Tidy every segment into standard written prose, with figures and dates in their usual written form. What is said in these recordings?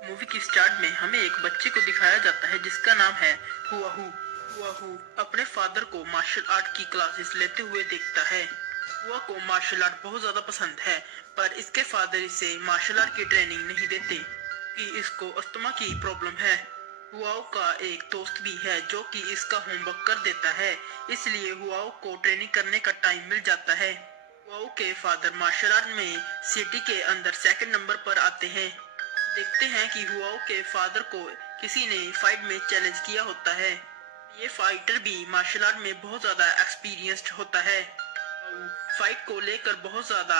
Movie की start में हमें एक बच्चे को दिखाया जाता है जिसका नाम है हुआहू। हुआहू अपने फादर को मार्शल आर्ट की क्लासेस लेते हुए देखता है। हुआ को मार्शल आर्ट बहुत ज्यादा पसंद है, पर इसके फादर इसे मार्शल आर्ट की ट्रेनिंग नहीं देते कि इसको अस्थमा की प्रॉब्लम है। हुआओ का एक दोस्त भी है जो कि इसका होमवर्क कर देता है, इसलिए हुआओ को ट्रेनिंग करने का टाइम मिल जाता है। हुआओ के फादर मार्शल आर्ट में सिटी के अंदर सेकंड नंबर पर आते हैं। देखते हैं कि हुआओ के फादर को किसी ने फाइट में चैलेंज किया होता है। ये फाइटर भी मार्शल आर्ट में बहुत ज्यादा एक्सपीरियंस्ड होता है और फाइट को लेकर बहुत ज्यादा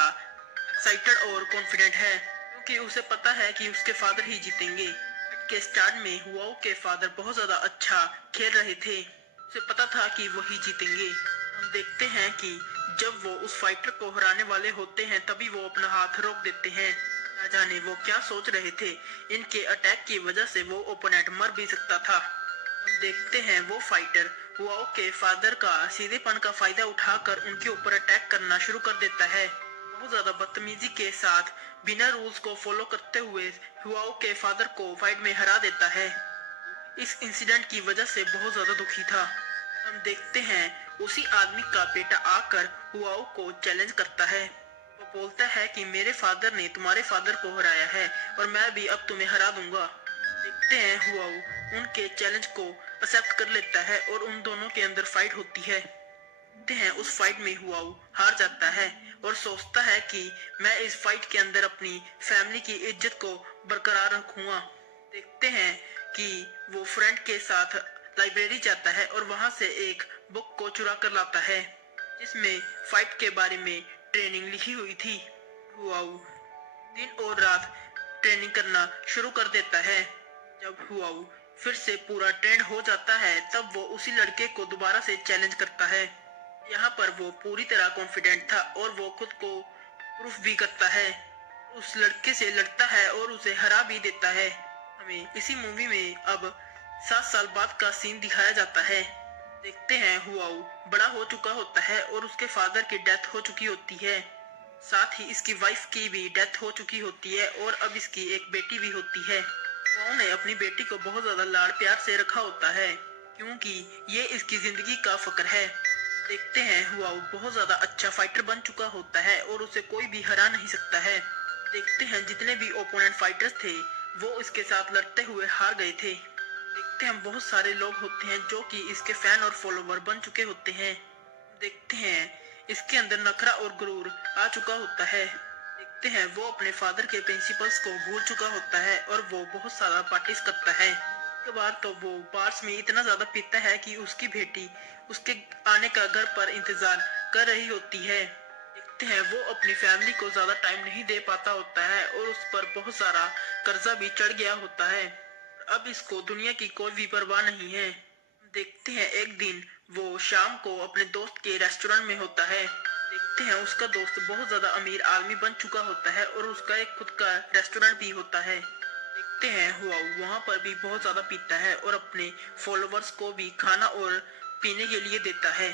एक्साइटेड और कॉन्फिडेंट है, क्योंकि उसे पता है कि उसके फादर ही जीतेंगे। फाइट के स्टार्ट में हुआओ के फादर बहुत ज्यादा अच्छा खेल रहे थे, उसे पता था कि वही जीतेंगे। हम देखते हैं कि जब वो उस फाइटर को हराने वाले होते हैं तभी वो अपना हाथ रोक देते हैं। ना जाने वो क्या सोच रहे थे, इनके अटैक की वजह से वो ओपोनेंट मर भी सकता था। हम देखते हैं वो फाइटर हुआओ के फादर का सीधेपन का फायदा उठाकर उनके ऊपर अटैक करना शुरू कर देता है। बहुत ज्यादा बदतमीजी के साथ बिना रूल्स को फॉलो करते हुए हुआओ के फादर को फाइट में हरा देता है। इस इंसिडेंट की वजह से बहुत ज्यादा दुखी था। हम देखते हैं उसी आदमी का बेटा आकर हुआओ को चैलेंज करता है। वो बोलता है कि मेरे फादर ने तुम्हारे फादर को हराया है और मैं भी अब तुम्हें हरा दूंगा। देखते हैं हुआओ उनके चैलेंज को एक्सेप्ट कर लेता है और उन दोनों के अंदर फाइट होती है। देखते हैं उस फाइट में हुआओ हार जाता है और सोचता है कि मैं इस फाइट के अंदर अपनी फैमिली की इज्जत को बरकरार रखूंगा। देखते हैं कि वो फ्रेंड के साथ लाइब्रेरी जाता है और वहां से एक बुक को चुरा कर लाता है जिसमें फाइट के बारे में ट्रेनिंग लिखी हुई थी। हुआऊ दिन और रात ट्रेनिंग करना शुरू कर देता है। जब हुआऊ फिर से पूरा ट्रेंड हो जाता है तब वो उसी लड़के को दोबारा से चैलेंज करता है। यहाँ पर वो पूरी तरह कॉन्फिडेंट था और वो खुद को प्रूफ भी करता है। उस लड़के से लड़ता है और उसे हरा भी देता है। हमें इसी मूवी में अब 7 साल बाद का सीन दिखाया जाता है। देखते हैं हुआऊ बड़ा हो चुका होता है और उसके फादर की डेथ हो चुकी होती है। साथ ही इसकी वाइफ की भी डेथ हो चुकी होती है और अब इसकी एक बेटी भी होती है। उन्होंने अपनी बेटी को बहुत ज्यादा लाड़ प्यार से रखा होता है, क्योंकि ये इसकी जिंदगी का फक्र है। देखते हैं हुआऊ बहुत ज्यादा अच्छा फाइटर बन चुका होता है और उसे कोई भी हरा नहीं सकता है। देखते हैं जितने भी ओपोनेंट फाइटर्स थे वो इसके साथ लड़ते हुए हार गए थे। देखते हैं बहुत सारे लोग होते हैं जो कि इसके फैन और फॉलोवर बन चुके होते हैं। देखते हैं इसके अंदर नखरा और गुरूर आ चुका होता है। देखते हैं वो अपने फादर के प्रिंसिपल्स को भूल चुका होता है और वो बहुत सारा पार्टीज करता है। उसके बाद तो वो बार्स में इतना ज्यादा पीता है कि उसकी बेटी उसके आने का घर पर इंतजार कर रही होती है। देखते हैं वो अपनी फैमिली को ज्यादा टाइम नहीं दे पाता होता है और उस पर बहुत सारा कर्जा भी चढ़ गया होता है। अब इसको दुनिया की कोई भी परवाह नहीं है। देखते हैं एक दिन वो शाम को अपने दोस्त के रेस्टोरेंट में होता है। देखते हैं उसका दोस्त बहुत ज्यादा अमीर आदमी बन चुका होता है और उसका एक खुद का रेस्टोरेंट भी होता है। देखते हैं हुआ वहां पर भी बहुत ज्यादा पीता है और अपने फॉलोवर्स को भी खाना और पीने के लिए देता है।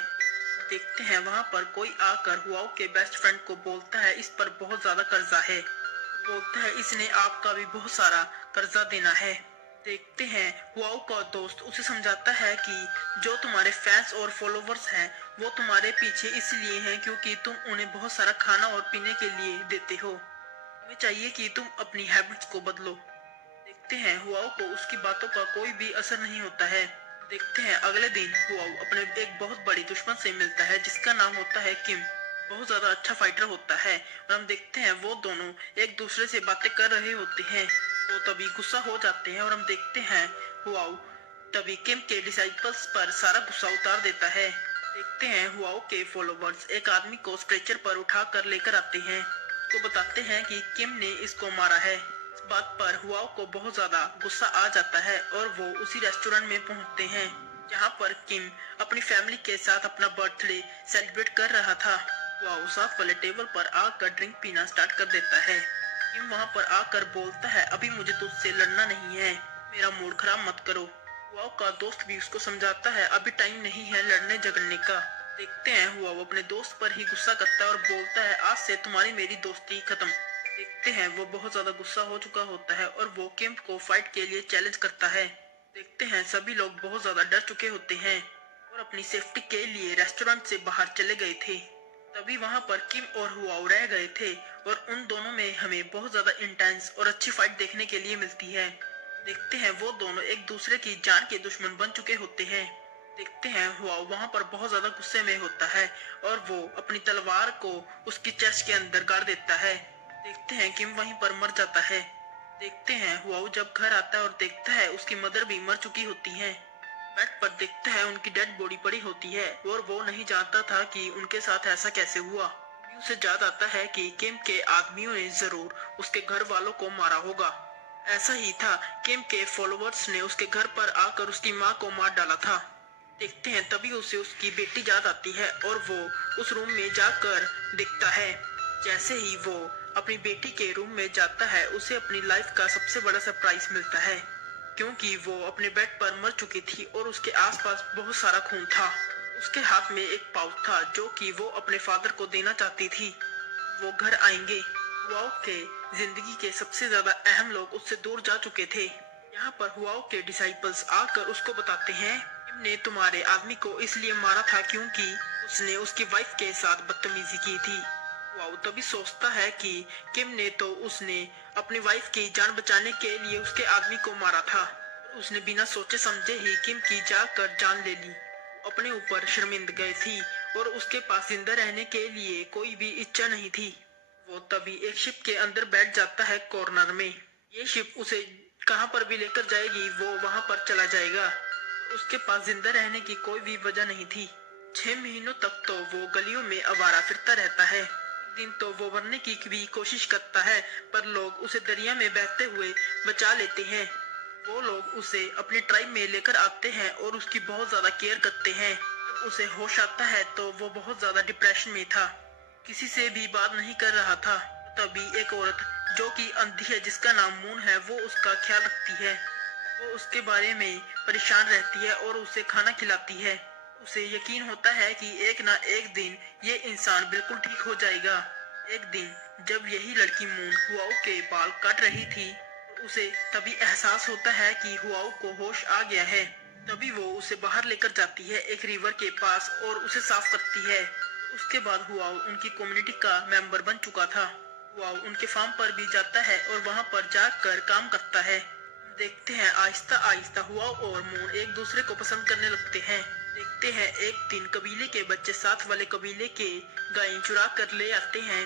देखते हैं वहां पर कोई आकर हुआओ के बेस्ट फ्रेंड को बोलता है इस पर बहुत ज्यादा कर्जा है। बोलता है इसने आपका भी बहुत सारा कर्जा देना है। देखते हैं हुआओ का दोस्त उसे समझाता है कि जो तुम्हारे फैंस और फॉलोवर्स हैं वो तुम्हारे पीछे इसलिए हैं क्योंकि तुम उन्हें बहुत सारा खाना और पीने के लिए देते हो। तुम्हें चाहिए कि तुम अपनी हैबिट्स को बदलो। देखते हैं हुआओ को उसकी बातों का कोई भी असर नहीं होता है। देखते हैं अगले दिन हुआओ अपने एक बहुत बड़ी दुश्मन से मिलता है जिसका नाम होता है किम। बहुत ज्यादा अच्छा फाइटर होता है और हम देखते हैं वो दोनों एक दूसरे से बातें कर रहे होते हैं। वो तभी गुस्सा हो जाते हैं और हम देखते हैं हुआओ तभी किम के डिसाइपल्स पर सारा गुस्सा उतार देता है। देखते हैं हुआओ के फॉलोवर्स एक आदमी को स्ट्रेचर पर उठा कर लेकर आते हैं। उसको बताते हैं कि किम ने इसको मारा है। इस बात पर हुआओ को बहुत ज्यादा गुस्सा आ जाता है और वो उसी रेस्टोरेंट में पहुंचते हैं जहां पर किम अपनी फैमिली के साथ अपना बर्थडे सेलिब्रेट कर रहा था। हुआओ साथ वाले टेबल पर आकर ड्रिंक पीना स्टार्ट कर देता है। किम वहां पर आकर बोलता है अभी मुझे तुझसे लड़ना नहीं है, मेरा मूड खराब मत करो। हुआओ का दोस्त भी उसको समझाता है अभी टाइम नहीं है लड़ने झगड़ने का। देखते हैं हुआओ अपने दोस्त पर ही गुस्सा करता है और बोलता है आज से तुम्हारी मेरी दोस्ती खत्म। देखते हैं वो बहुत ज्यादा गुस्सा हो चुका होता है और वो किम को फाइट के लिए चैलेंज करता है। देखते हैं सभी लोग बहुत ज्यादा डर चुके होते हैं और अपनी सेफ्टी के लिए रेस्टोरेंट से बाहर चले गए थे। तभी वहां पर किम और हुआओ रह गए थे और उन दोनों में हमें बहुत ज्यादा इंटेंस और अच्छी फाइट देखने के लिए मिलती है। देखते हैं वो दोनों एक दूसरे की जान के दुश्मन बन चुके होते हैं। देखते हैं हुआओ वहां पर बहुत ज्यादा गुस्से में होता है और वो अपनी तलवार को उसकी चेस्ट के अंदर गाड़ देता है। देखते हैं किम वहीं पर मर जाता है। देखते हैं हुआओ जब घर आता है और देखता है उसकी मदर भी मर चुकी होती है। बेड पर देखता है उनकी डेड बॉडी पड़ी होती है और वो नहीं जानता था कि उनके साथ ऐसा कैसे हुआ। उसे याद आता है कि किम के आदमियों ने जरूर उसके घर वालों को मारा होगा। ऐसा ही था, किम के फॉलोअर्स ने उसके घर पर आकर उसकी माँ को मार डाला था। देखते हैं तभी उसे उसकी बेटी याद आती है और वो उस रूम में जाकर देखता है। जैसे ही वो अपनी बेटी के रूम में जाता है उसे अपनी लाइफ का सबसे बड़ा सरप्राइज मिलता है, क्योंकि वो अपने बेड पर मर चुकी थी और उसके आसपास बहुत सारा खून था। उसके हाथ में एक पाउच था जो कि वो अपने फादर को देना चाहती थी। वो घर आएंगे। हुआओ के जिंदगी के सबसे ज्यादा अहम लोग उससे दूर जा चुके थे। यहाँ पर हुआओ के डिसाइपल्स आकर उसको बताते हैं, किम ने तुम्हारे आदमी को इसलिए मारा था क्योंकि उसने उसकी वाइफ के साथ बदतमीजी की थी। हुआओ तभी सोचता है कि किम ने तो उसने अपनी वाइफ की जान बचाने के लिए उसके आदमी को मारा था। उसने बिना सोचे समझे ही किम की जाकर जान ले ली। अपने ऊपर शर्मिंदगी थी और उसके पास जिंदा रहने के लिए कोई भी इच्छा नहीं थी। वो तभी एक शिप के अंदर बैठ जाता है कॉर्नर में। ये शिप उसे कहां पर भी लेकर जाएगी वो वहां पर चला जाएगा। उसके पास जिंदा रहने की कोई भी वजह नहीं थी। 6 महीनों तक तो वो गलियों में आवारा फिरता रहता है। एक दिन तो वो मरने की भी कोशिश करता है पर लोग उसे दरिया में बहते हुए बचा लेते हैं। वो लोग उसे अपनी ट्राइब में लेकर आते हैं और उसकी बहुत ज्यादा केयर करते हैं। जब उसे होश आता है तो वो बहुत ज्यादा डिप्रेशन में था, किसी से भी बात नहीं कर रहा था। तभी एक औरत जो कि अंधी है जिसका नाम मून है वो उसका ख्याल रखती है। वो उसके बारे में परेशान रहती है और उसे खाना खिलाती है। उसे यकीन होता है कि एक ना एक दिन ये इंसान बिल्कुल ठीक हो जाएगा। एक दिन जब यही लड़की मून हुआओ के बाल काट रही थी, उसे तभी एहसास होता है कि हुआओ को होश आ गया है। तभी वो उसे बाहर लेकर जाती है एक रिवर के पास और उसे साफ करती है। उसके बाद हुआओ उनकी कम्युनिटी का मेंबर बन चुका था। हुआओ उनके फार्म पर भी जाता है और वहां पर जाकर काम करता है। देखते हैं आहिस्ता आहिस्ता हुआओ और मून एक दूसरे को पसंद करने लगते हैं। देखते हैं एक दिन कबीले के बच्चे साथ वाले कबीले के गाय चुरा कर ले आते हैं।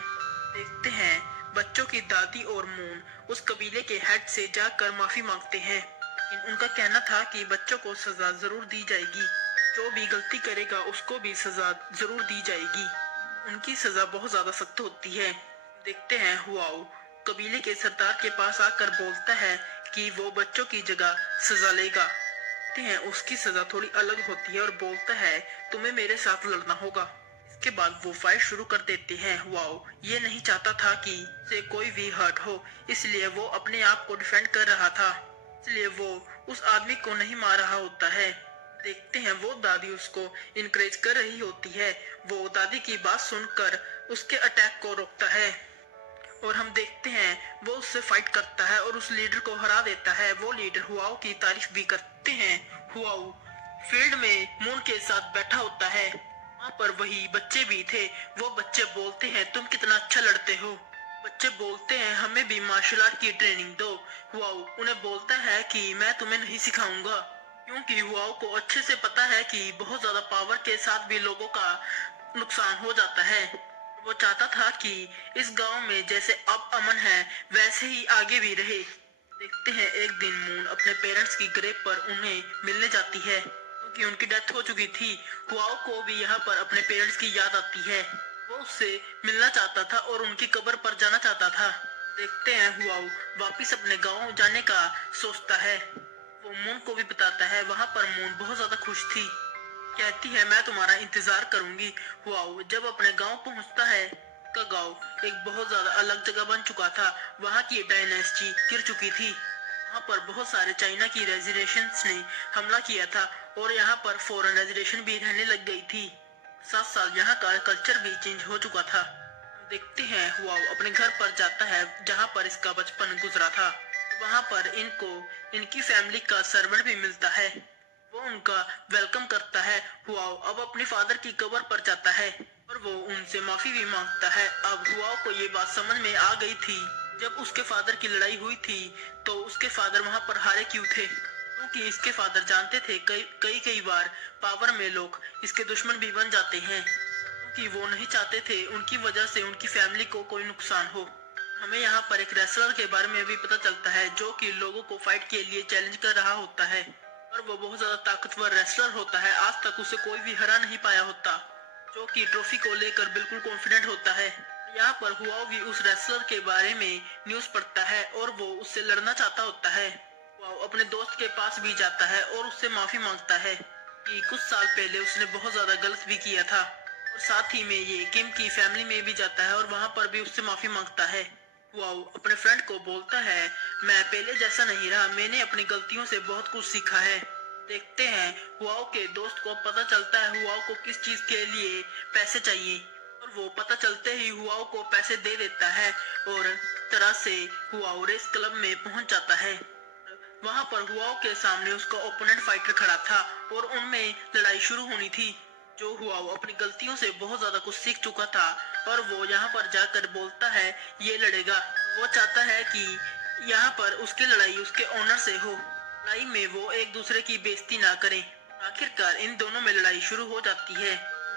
देखते हैं बच्चों की दादी और मून उस कबीले के हेड से जाकर माफी मांगते हैं। लेकिन उनका कहना था कि बच्चों को सजा जरूर दी जाएगी, जो भी गलती करेगा उसको भी सजा जरूर दी जाएगी। उनकी सजा बहुत ज्यादा सख्त होती है। देखते हैं हुआओ कबीले के सरदार के पास आकर बोलता है कि वो बच्चों की जगह सजा लेगा। देखते हैं उसकी सजा थोड़ी अलग होती है और बोलता है तुम्हें मेरे साथ लड़ना होगा। इसके बाद वो फाइट शुरू कर देते हैं। वाओ ये नहीं चाहता था कि से कोई भी हर्ट हो, इसलिए वो अपने आप को डिफेंड कर रहा था। इसलिए वो उस आदमी को नहीं मार रहा होता है। देखते हैं वो दादी उसको इनकरेज कर रही होती है। वो दादी की बात सुनकर उसके अटैक को रोकता है और हम देखते हैं वो उससे फाइट करता है और उस लीडर को हरा देता है। वो लीडर हुआओ की तारीफ भी करते हैं। हुआओ फील्ड में मून के साथ बैठा होता है। वहाँ पर वही बच्चे भी थे। वो बच्चे बोलते हैं तुम कितना अच्छा लड़ते हो। बच्चे बोलते हैं हमें भी मार्शल आर्ट की ट्रेनिंग दो। हुआओ उन्हें बोलता है कि मैं तुम्हें नहीं सिखाऊंगा, क्योंकि हुआओ को अच्छे से पता है कि बहुत ज्यादा पावर के साथ भी लोगों का नुकसान हो जाता है। वो चाहता था कि इस गांव में जैसे अब अमन है वैसे ही आगे भी रहे। देखते हैं एक दिन मून अपने पेरेंट्स की ग्रेव पर उन्हें मिलने जाती है, क्योंकि उनकी डेथ हो चुकी थी। हुआओ को भी यहाँ पर अपने पेरेंट्स की याद आती है। वो उससे मिलना चाहता था और उनकी कब्र पर जाना चाहता था। देखते हैं हुआओ वापिस अपने गांव जाने का सोचता है। वो मून को भी बताता है। वहाँ पर मून बहुत ज्यादा खुश थी, कहती है मैं तुम्हारा इंतजार करूंगी। हुआओ जब अपने गांव पहुंचता है, का गांव एक बहुत ज्यादा अलग जगह बन चुका था। वहां की डायनेस्टी गिर चुकी थी। वहां पर बहुत सारे चाइना की रेजिडेंट्स ने हमला किया था और यहाँ पर फॉरेन रेजिडेंट भी रहने लग गई थी। साथ साथ यहाँ का कल्चर भी चेंज हो चुका था। देखते हैं हुआओ अपने घर पर जाता है जहाँ पर इसका बचपन गुजरा था। वहाँ पर इनको इनकी फैमिली का सर्वेंट भी मिलता है। वो उनका वेलकम करता है। हुआओ अब अपने फादर की कब्र पर जाता है और वो उनसे माफी भी मांगता है। अब हुआओ को ये बात समझ में आ गई थी, जब उसके फादर की लड़ाई हुई थी तो उसके फादर वहाँ पर हारे क्यों थे, क्योंकि इसके फादर जानते थे कई कई कई बार पावर में लोग इसके दुश्मन भी बन जाते हैं, क्योंकि वो नहीं चाहते थे उनकी वजह से उनकी फैमिली को कोई नुकसान हो। हमें यहाँ पर एक रेसलर के बारे में भी पता चलता है जो कि लोगों को फाइट के लिए चैलेंज कर रहा होता है और वो बहुत ज्यादा ताकतवर रेसलर होता है। आज तक उसे कोई भी हरा नहीं पाया होता, जो कि ट्रॉफी को लेकर बिल्कुल कॉन्फिडेंट होता है। यहाँ पर हुआओ भी उस रेसलर के बारे में न्यूज पढ़ता है और वो उससे लड़ना चाहता होता है। हुआओ अपने दोस्त के पास भी जाता है और उससे माफी मांगता है कि कुछ साल पहले उसने बहुत ज्यादा गलत भी किया था, और साथ ही में ये किम की फैमिली में भी जाता है और वहाँ पर भी उससे माफी मांगता है। हुआओ अपने फ्रेंड को बोलता है, मैं पहले जैसा नहीं रहा, मैंने अपनी गलतियों से बहुत कुछ सीखा है। देखते हैं हुआओ के दोस्त को पता चलता है हुआओ को किस चीज के लिए पैसे चाहिए, और वो पता चलते ही हुआओ को पैसे दे देता है और तरह से हुआओ रेस क्लब में पहुंच जाता है। वहां पर हुआओ के सामने उसका ओपोनेंट फाइटर खड़ा था और उनमें लड़ाई शुरू होनी थी। जो हुआओ अपनी गलतियों से बहुत ज्यादा कुछ सीख चुका था और वो यहाँ पर जाकर बोलता है ये लड़ेगा। वो चाहता है कि यहाँ पर उसकी लड़ाई उसके ऑनर से हो, लड़ाई में वो एक दूसरे की बेइज्जती ना करें। आखिरकार इन दोनों में लड़ाई शुरू हो जाती है।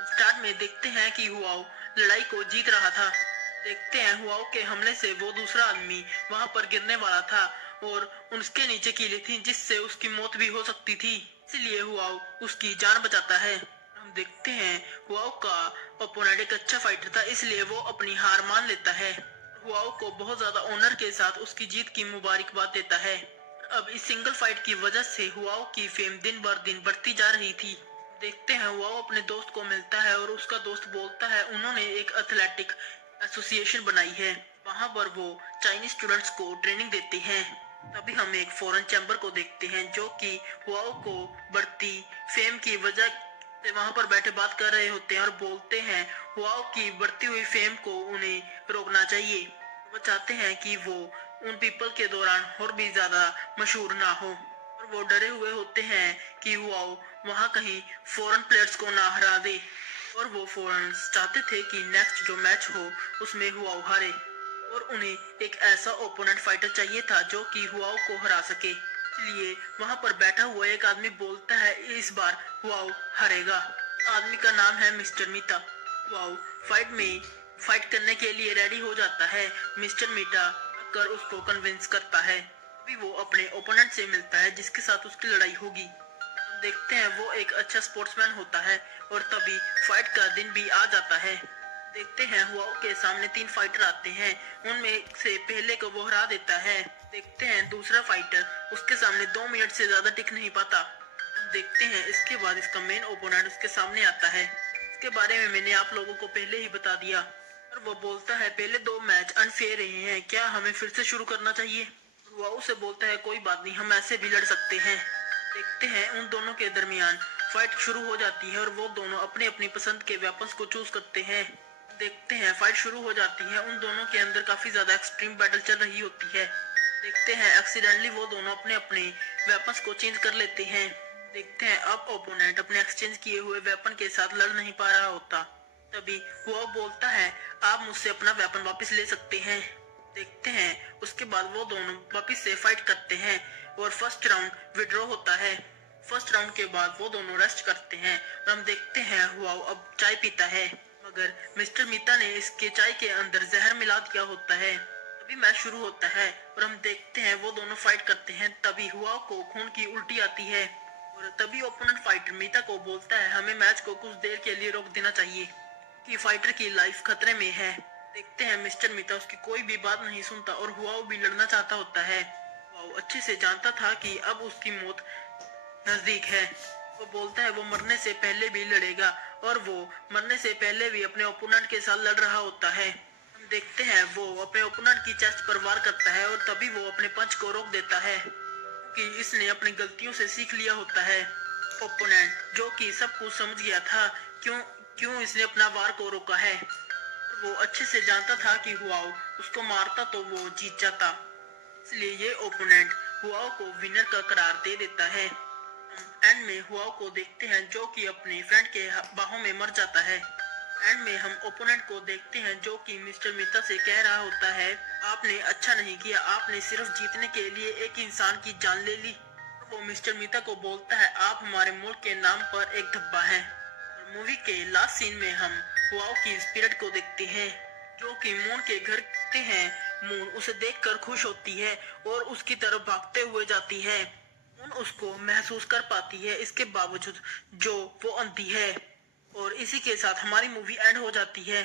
स्टार्ट में देखते हैं कि हुआओ लड़ाई को जीत रहा था। देखते हैं हुआओ के हमले से वो दूसरा आदमी वहां पर गिरने वाला था और उसके नीचे कीली थी जिससे उसकी मौत भी हो सकती थी, इसलिए हुआओ उसकी जान बचाता है। हम देखते हैं हुआओ का ओपोनेंट एक अच्छा फाइटर था, इसलिए वो अपनी हार मान लेता है। हुआओ को बहुत ज्यादा ऑनर के साथ उसकी जीत की मुबारकबाद देता है। अब इस सिंगल फाइट की वजह से हुआओ की फेम दिन बर दिन बढ़ती जा रही थी। देखते हैं हुआओ अपने दोस्त को मिलता है और उसका दोस्त बोलता है उन्होंने एक एथलेटिक एसोसिएशन बनाई है, वहां पर वो चाइनीज स्टूडेंट्स को ट्रेनिंग देते हैं। तभी हम एक फॉरेन चैम्बर को देखते हैं जो कि हुआओ को बढ़ती फेम की वजह से वहां पर बैठे बात कर रहे होते हैं और बोलते हैं हुआओ की बढ़ती हुई फेम को उन्हें रोकना चाहिए। वो चाहते हैं कि वो उन पीपल के दौरान और भी ज्यादा मशहूर ना हो, और वो डरे हुए होते हैं कि हुआओ वहां कहीं फॉरेन प्लेयर्स को ना हरा दे, और वो फॉरेनर्स चाहते थे कि नेक्स्ट जो मैच हो उसमें हुआओ हारे, और उन्हें एक ऐसा ओपोनेंट फाइटर चाहिए था जो कि हुआओ को हरा सके। इसलिए वहां पर बैठा हुआ एक आदमी बोलता है इस बार हुआओ हारेगा। आदमी का नाम है मिस्टर मीता। हुआओ फाइट करने के लिए रेडी हो जाता है। मिस्टर मीटा कर उसको कन्विंस करता है। अभी वो अपने ओपोनेंट से मिलता है जिसके साथ उसकी लड़ाई होगी। देखते हैं वो एक अच्छा स्पोर्ट्समैन होता है, और तभी फाइट का दिन भी आ जाता है। देखते हैं हुआओ के सामने 3 फाइटर आते हैं, उनमें से पहले को वो हरा देता है। देखते हैं दूसरा फाइटर उसके सामने 2 मिनट से ज्यादा टिक नहीं पाता। देखते हैं इसके बाद इसका मेन ओपोनेंट उसके सामने आता है। इसके बारे में मैंने आप लोगों को पहले ही बता दिया, और वो बोलता है पहले 2 मैच अनफेयर रहे हैं, क्या हमें फिर से शुरू करना चाहिए। हुआओ से बोलता है कोई बात नहीं, हम ऐसे भी लड़ सकते हैं। देखते हैं उन दोनों के दरमियान फाइट शुरू हो जाती है और वो दोनों अपनी अपनी पसंद के वेपन्स को चूज करते हैं। देखते हैं फाइट शुरू हो जाती है, उन दोनों के अंदर काफी ज्यादा एक्सट्रीम बैटल चल रही होती है। देखते हैं एक्सीडेंटली वो दोनों अपने अपने वेपन्स को चेंज कर लेते हैं। देखते हैं अब ओपोनेंट अपने एक्सचेंज किए हुए वेपन के साथ लड़ नहीं पा रहा होता। तभी वो बोलता है आप मुझसे अपना वेपन वापस ले सकते हैं। देखते हैं उसके बाद वो दोनों वापस से फाइट करते हैं और फर्स्ट राउंड विड्रॉ होता है। फर्स्ट राउंड के बाद वो दोनों रेस्ट करते हैं और हम देखते हैं हुआओ अब चाय पीता है, मगर मिस्टर मीता ने इसके चाय के अंदर जहर मिला दिया होता है। तभी मैच शुरू होता है और हम देखते हैं वो दोनों फाइट करते हैं। तभी हुआओ को खून की उल्टी आती है, और तभी ओपोनेंट फाइटर मीता को बोलता है हमें मैच को कुछ देर के लिए रोक देना चाहिए कि फाइटर की लाइफ खतरे में है। देखते हैं मिस्टर मीता उसकी कोई भी बात नहीं सुनता और हुआओ भी लड़ना चाहता होता है। हुआओ अच्छे से जानता था कि अब उसकी मौत नजदीक है। वो बोलता है वो मरने से पहले भी लड़ेगा, और वो मरने से पहले भी अपने ओपोनेंट के साथ लड़ रहा होता है। हम देखते हैं वो अपने ओपोनेंट की चेस्ट पर वार करता है और तभी वो अपने पंच को रोक देता है, कि इसने अपनी गलतियों से सीख लिया होता है। ओपोनेंट जो कि सब कुछ समझ गया था क्यों क्यों इसने अपना वार को रोका है, वो अच्छे से जानता था कि हुआओ उसको मारता तो वो जीत जाता, इसलिए ये ओपोनेंट हुआओ को विनर का करार दे देता है। एंड में हुआओ को देखते हैं जो कि अपने फ्रेंड के बाहों में मर जाता है। एंड में हम ओपोनेंट को देखते हैं जो कि मिस्टर मीता से कह रहा होता है, आपने अच्छा नहीं किया, आपने सिर्फ जीतने के लिए एक इंसान की जान ले ली। वो मिस्टर मीता को बोलता है, आप हमारे मुल्क के नाम पर एक धब्बा हैं। मूवी के लास्ट सीन में हम हुआओ की स्पिरिट को देखते हैं जो कि मून के घर जाते हैं। मून उसे देखकर खुश होती है और उसकी तरफ भागते हुए जाती है। मून उसको महसूस कर पाती है, इसके बावजूद जो वो अंधी है। और इसी के साथ हमारी मूवी एंड हो जाती है।